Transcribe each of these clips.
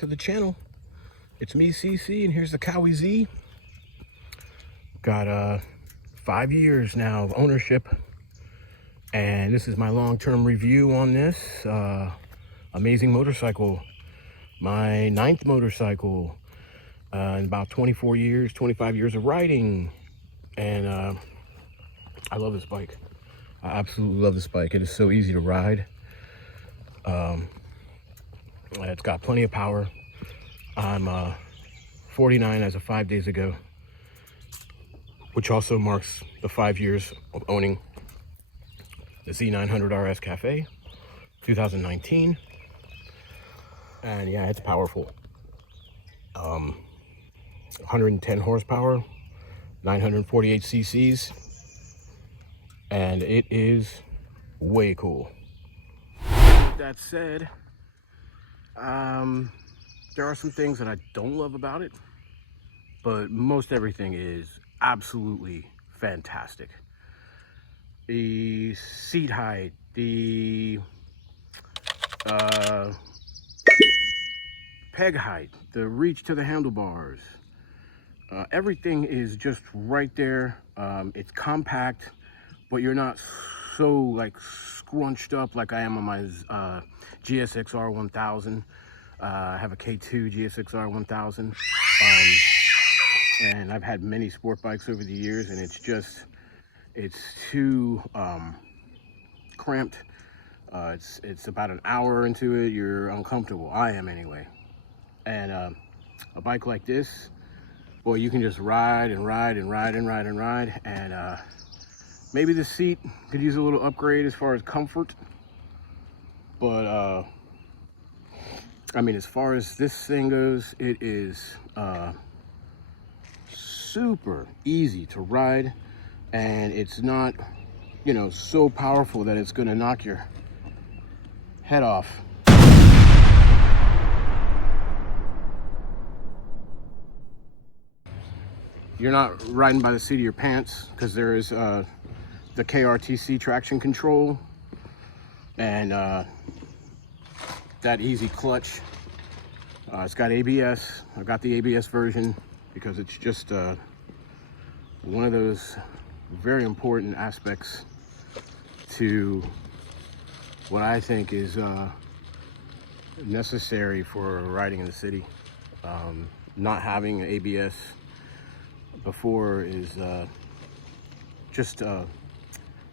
to the channel. It's me, CC, and here's the Kawasaki Z. Got 5 years now of ownership, and this is my long-term review on this amazing motorcycle. My 9th motorcycle in about 25 years of riding, and I love this bike. I absolutely love this bike. It is so easy to ride. It's got plenty of power. I'm 49 as of 5 days ago, which also marks the 5 years of owning the Z900RS Cafe, 2019. And yeah, it's powerful. 110 horsepower, 948 cc's, and it is way cool. That said, there are some things that I don't love about it, but most everything is absolutely fantastic. The seat height, the peg height, the reach to the handlebars, everything is just right there. It's compact, but you're not so like scrunched up like I am on my GSX-R 1000. I have a K2 GSX-R 1000, and I've had many sport bikes over the years, and it's too cramped. It's about an hour into it, you're uncomfortable. I am anyway. And a bike like this, boy, you can just ride and ride and ride and ride and ride. And maybe the seat could use a little upgrade as far as comfort, but I mean, as far as this thing goes, it is super easy to ride, and it's not, you know, so powerful that it's gonna knock your head off. You're not riding by the seat of your pants, because there is the KRTC traction control and that easy clutch. It's got ABS. I got the ABS version because it's just one of those very important aspects to what I think is necessary for riding in the city. Not having ABS before is just a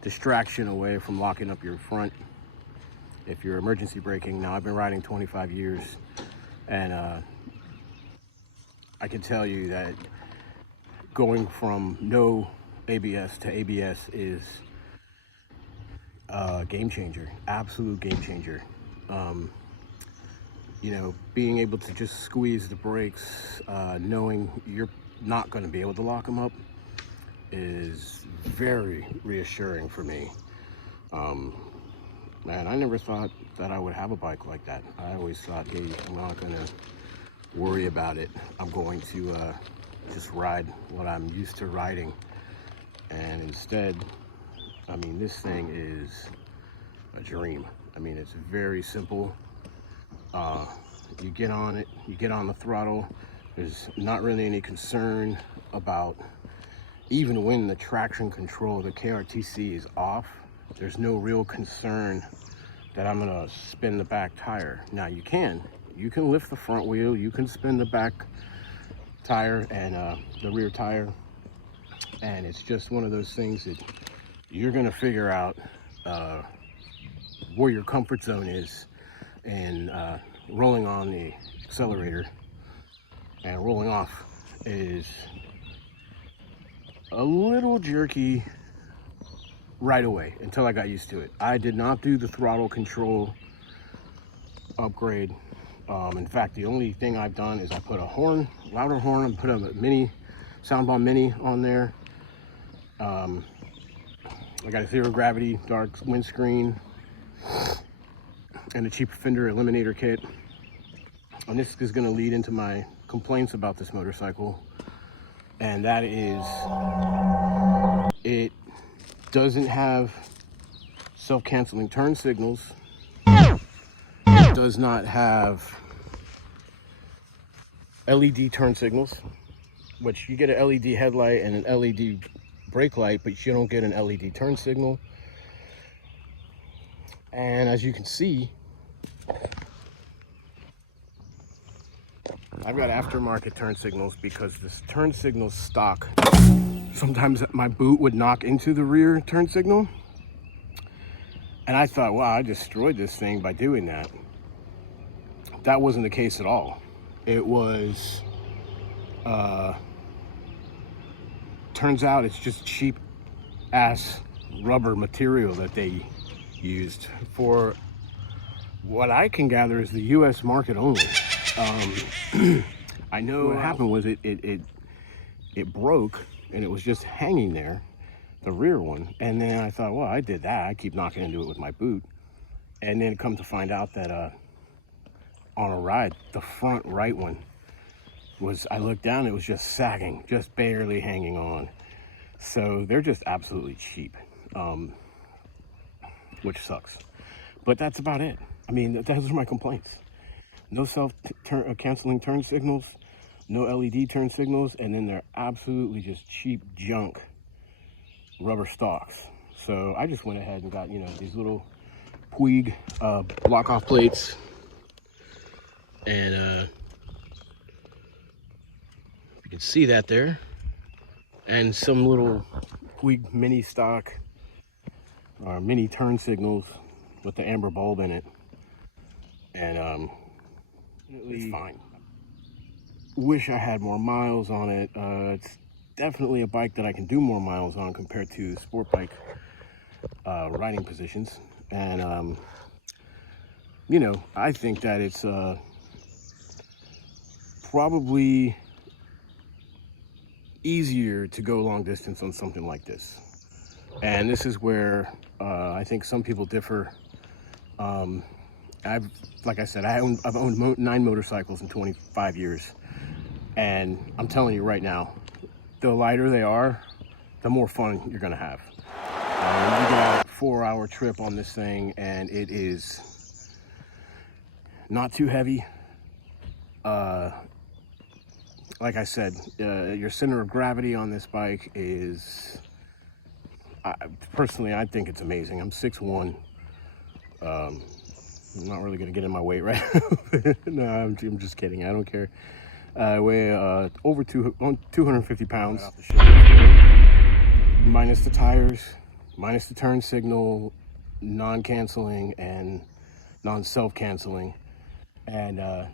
distraction away from locking up your front if you're emergency braking. Now, I've been riding 25 years, and I can tell you that going from no ABS to ABS is a game changer, absolute game changer. You know, being able to just squeeze the brakes, knowing you're not going to be able to lock them up, is very reassuring for me. Man, I never thought that I would have a bike like that. I always thought, hey, I'm not going to worry about it. I'm going to just ride what I'm used to riding. And instead, I mean, this thing is a dream. I mean, it's very simple. You get on it, you get on the throttle. There's not really any concern about, even when the traction control, the KRTC is off, there's no real concern that I'm gonna spin the back tire. Now you can lift the front wheel, you can spin the back tire and the rear tire, and it's just one of those things that you're gonna figure out where your comfort zone is, and rolling on the accelerator and rolling off is a little jerky right away until I got used to it. I did not do the throttle control upgrade. In fact, the only thing I've done is I put a horn, louder horn, and put a mini Soundbomb Mini on there. I got a zero gravity dark windscreen and a cheap fender eliminator kit. And this is going to lead into my complaints about this motorcycle, and that is it doesn't have self-canceling turn signals. It does not have LED turn signals, which you get an LED headlight and an LED brake light, but you don't get an LED turn signal. And as you can see, I've got aftermarket turn signals because this turn signal stock, sometimes my boot would knock into the rear turn signal. And I thought, wow, I destroyed this thing by doing that. That wasn't the case at all. It was, turns out it's just cheap ass rubber material that they used for what I can gather is the US market only. I know what happened was it broke and it was just hanging there, the rear one. And then I thought, well, I did that. I keep knocking into it with my boot. And then come to find out that on a ride, the front right one was, I looked down, it was just sagging, just barely hanging on. So they're just absolutely cheap, which sucks. But that's about it. I mean, those are my complaints. No self-canceling turn signals, no LED turn signals, and then they're absolutely just cheap junk rubber stocks. So I just went ahead and got, you know, these little Puig block-off plates, and you can see that there, and some little Puig mini stock or mini turn signals with the amber bulb in it, and it's fine. Wish I had more miles on it. It's definitely a bike that I can do more miles on compared to sport bike riding positions, and you know, I think that it's probably easier to go long distance on something like this. And this is where I think some people differ. Like I said, I've owned 9 motorcycles in 25 years. And I'm telling you right now, the lighter they are, the more fun you're gonna have. You get a 4-hour trip on this thing and it is not too heavy. Like I said, your center of gravity on this bike is, personally, I think it's amazing. I'm 6'1". I'm not really gonna get in my weight right now. No, I'm just kidding. I don't care. I weigh over 250 pounds. Minus the tires, minus the turn signal, non-canceling and non-self-canceling, and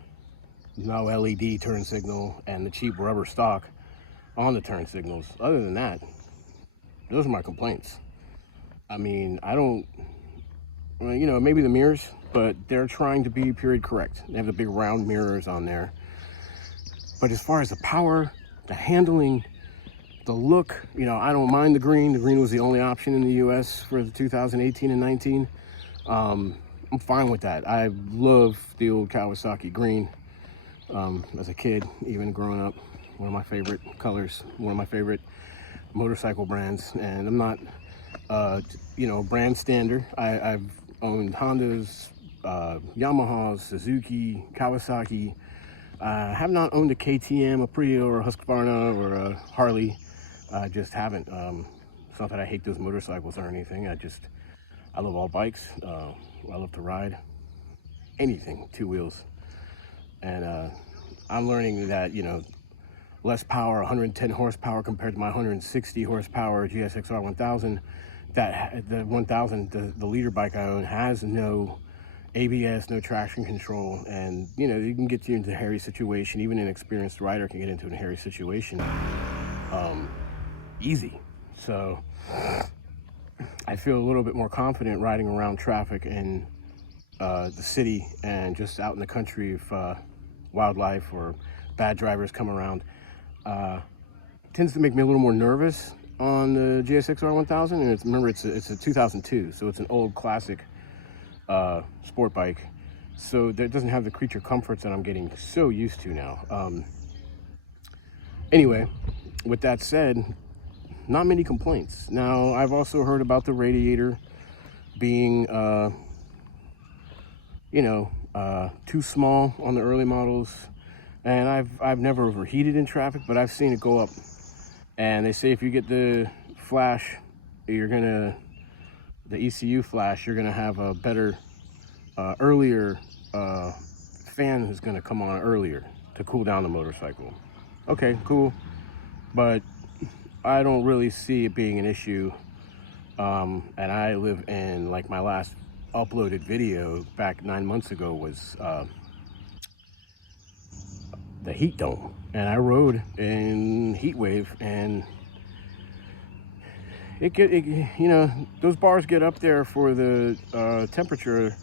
no LED turn signal and the cheap rubber stock on the turn signals. Other than that, those are my complaints. I mean, I don't, you know, maybe the mirrors, but they're trying to be period correct. They have the big round mirrors on there. But as far as the power, the handling, the look, you know, I don't mind the green. The green was the only option in the US for the 2018 and 19. I'm fine with that. I love the old Kawasaki green. As a kid, even growing up, one of my favorite colors, one of my favorite motorcycle brands. And I'm not, you know, brand standard. I've owned Hondas, Yamahas, Suzuki, Kawasaki. I have not owned a KTM, a Prius, or a Husqvarna, or a Harley. I just haven't. It's not that I hate those motorcycles or anything. I love all bikes. I love to ride anything, 2 wheels. And I'm learning that, you know, less power, 110 horsepower compared to my 160 horsepower GSX-R 1000. That the 1000, the leader bike I own, has no ABS, no traction control, and you know, you can get you into a hairy situation. Even an experienced rider can get into a hairy situation easy. So I feel a little bit more confident riding around traffic in the city and just out in the country if wildlife or bad drivers come around. Tends to make me a little more nervous on the GSX-R 1000, and remember it's a 2002, so it's an old classic sport bike, so that doesn't have the creature comforts that I'm getting so used to now. Anyway, with that said, not many complaints. Now, I've also heard about the radiator being you know, too small on the early models. And I've never overheated in traffic, but I've seen it go up. And they say if you get the flash, the ECU flash, you're gonna have a better, earlier fan is gonna come on earlier to cool down the motorcycle. Okay, cool, but I don't really see it being an issue. And I live in, like, my last uploaded video back 9 months ago was the heat dome, and I rode in heat wave, and you know, those bars get up there for the temperature,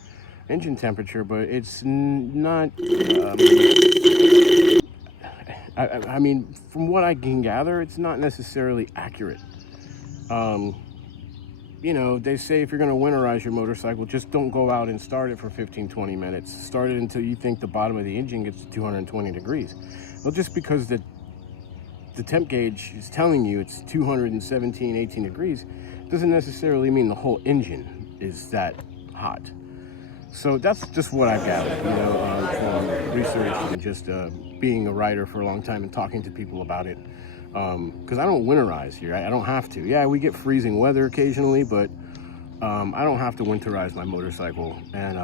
engine temperature, but it's not. I mean, from what I can gather, it's not necessarily accurate. You know, they say if you're going to winterize your motorcycle, just don't go out and start it for 15-20 minutes. Start it until you think the bottom of the engine gets to 220 degrees. Well, just because the temp gauge is telling you it's 217, 18 degrees, doesn't necessarily mean the whole engine is that hot. So that's just what I've gathered, you know, from research and just being a rider for a long time and talking to people about it. Because I don't winterize here. I don't have to. Yeah, we get freezing weather occasionally, but I don't have to winterize my motorcycle, and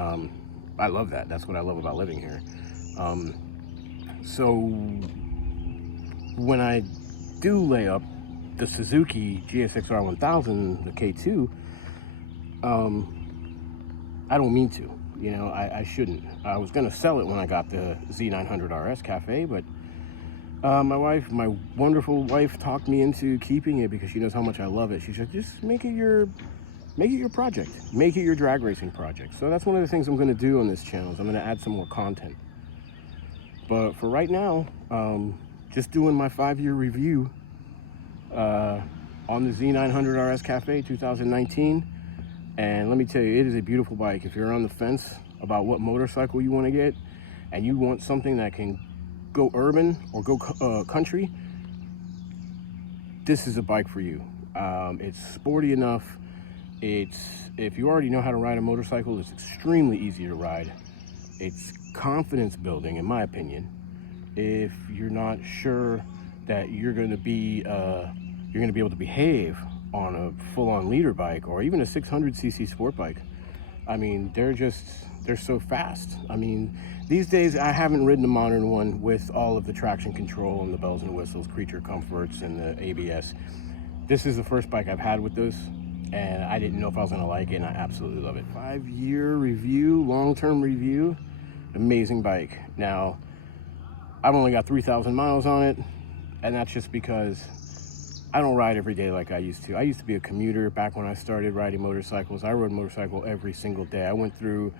I love that. That's what I love about living here. So when I do lay up the Suzuki GSX-R 1000, the K2, I don't mean to. You know, I shouldn't. I was going to sell it when I got the Z900RS Cafe, but my wonderful wife talked me into keeping it because she knows how much I love it. She said, just make it your project. Make it your drag racing project. So that's one of the things I'm going to do on this channel, is I'm going to add some more content. But for right now, just doing my 5-year review on the Z900RS Cafe 2019. And let me tell you, it is a beautiful bike. If you're on the fence about what motorcycle you want to get, and you want something that can go urban or go country, this is a bike for you. It's sporty enough. If you already know how to ride a motorcycle, it's extremely easy to ride. It's confidence building, in my opinion. If you're not sure that you're going to be able to behave on a full-on leader bike or even a 600cc sport bike, I mean, they're so fast. I mean, these days I haven't ridden a modern one with all of the traction control and the bells and whistles, creature comforts, and the ABS. This is the first bike I've had with those, and I didn't know if I was gonna like it, and I absolutely love it. 5-year review, long-term review, amazing bike. Now, I've only got 3,000 miles on it, and that's just because I don't ride every day like I used to. I used to be a commuter back when I started riding motorcycles. I rode a motorcycle every single day. I went through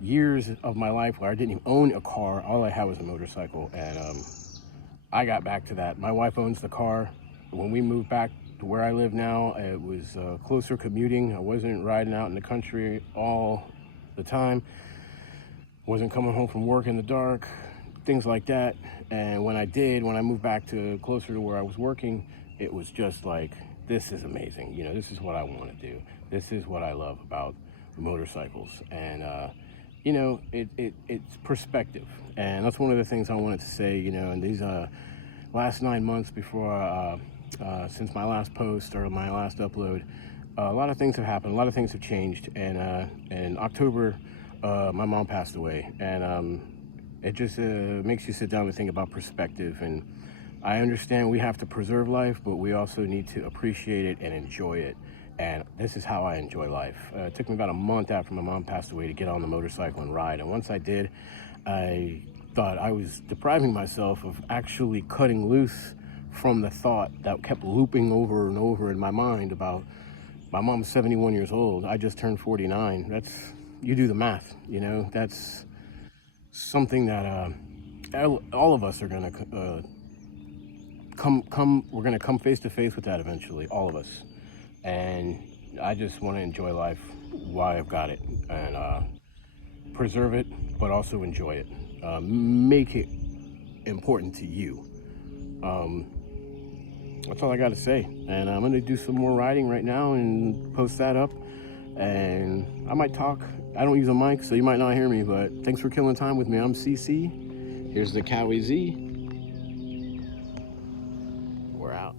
years of my life where I didn't even own a car. All I had was a motorcycle, and I got back to that. My wife owns the car. When we moved back to where I live now, it was closer commuting. I wasn't riding out in the country all the time. Wasn't coming home from work in the dark, things like that. And when I moved back to closer to where I was working, it was just like, this is amazing. You know, this is what I want to do. This is what I love about motorcycles. And you know, it's perspective, and that's one of the things I wanted to say. You know, in these last 9 months before, since my last post or my last upload, a lot of things have happened. A lot of things have changed. And in October, my mom passed away, and it just makes you sit down and think about perspective. And I understand we have to preserve life, but we also need to appreciate it and enjoy it. And this is how I enjoy life. It took me about a month after my mom passed away to get on the motorcycle and ride. And once I did, I thought I was depriving myself of actually cutting loose from the thought that kept looping over and over in my mind about my mom's 71 years old. I just turned 49. You do the math, you know, that's something that all of us are gonna we're gonna come face to face with that eventually, all of us. And I just want to enjoy life while I've got it, and preserve it, but also enjoy it. Make it important to you. That's all I got to say. And I'm going to do some more riding right now and post that up. And I might talk. I don't use a mic, so you might not hear me, but thanks for killing time with me. I'm CC, Here's the Kawasaki Z. We're out.